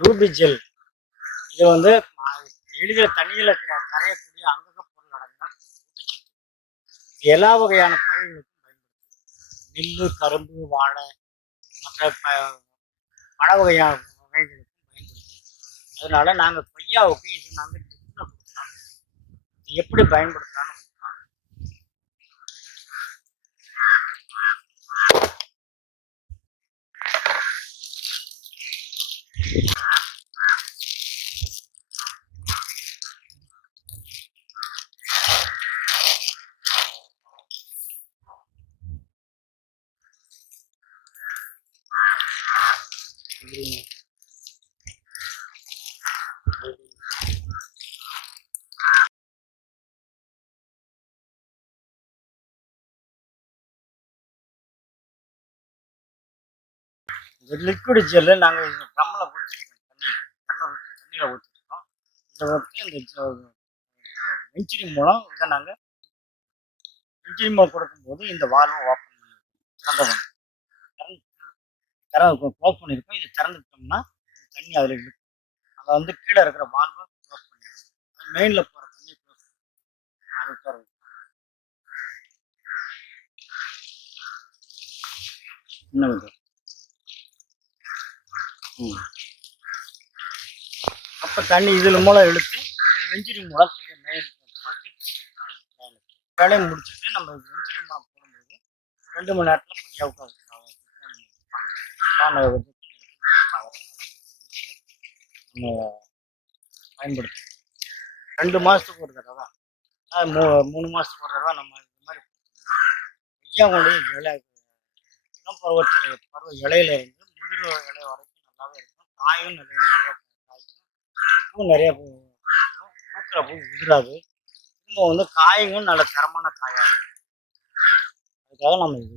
Ruby gel இது வந்து எளிதில் தண்ணியில் கரையக்கூடிய அங்கக பொருள் அடங்கின ஊட்டச்சத்து. இது எல்லா வகையான பயிர்களுக்கும் பயன்படுத்தலாம். நெல், கரும்பு, வாழை மற்ற பழ வகையான வகைகளுக்கும் பயன்படுத்தலாம். அதனால நாங்கள் கொய்யாவுக்கு இது நாங்கள் ட்ரிப்ல கொடுக்கலாம். இது எப்படி பயன்படுத்தலாம்னு இந்த லிக்விட் ஜெல்லு நாங்கள் ட்ரம்மில் ஊற்றிருக்கோம். தண்ணியில் ஊற்றிருக்கோம். இதை வந்து இந்த வெஞ்சிரி மூலம் இதை நாங்கள் வெஞ்சிரி மூலம் கொடுக்கும்போது இந்த வால்வை ஓப்பன் பண்ணிருக்கோம். க்ளோஸ் பண்ணியிருக்கோம். இதை திறந்துட்டோம்னா தண்ணி அதில் இழுக்கும். அதை வந்து கீழே இருக்கிற வால்வை க்ளோஸ் பண்ணிடுறோம். மெயினில் போகிற தண்ணி க்ளோஸ் அது திறந்து இன்னும் அப்போ தண்ணி இதில் மூலம் இழுத்து வெஞ்சிரி மூலம் வேலையை முடிச்சுட்டு நம்ம வெஞ்சிரி மூலம் போடும்போது 2 மணி நேரத்தில் கொய்யாவுக்கு பயன்படுத்தணும். 2 மாதத்துக்கு ஒரு தடவை தான் 3 மாதத்துக்கு ஒரு தடவை நம்ம இந்த மாதிரி கொய்யாவுடைய இலை இளம் பருவ இலையில இருந்து முதிர் இலை வரைக்கும் நல்லாவே இருக்கும். காயும் நிறைய காய்க்கும். பூ நிறைய பூக்கிற பூ உதிராது. திரும்ப வந்து காய்களும் நல்ல தரமான காயாக இருக்கும். அதுக்காக நம்ம இது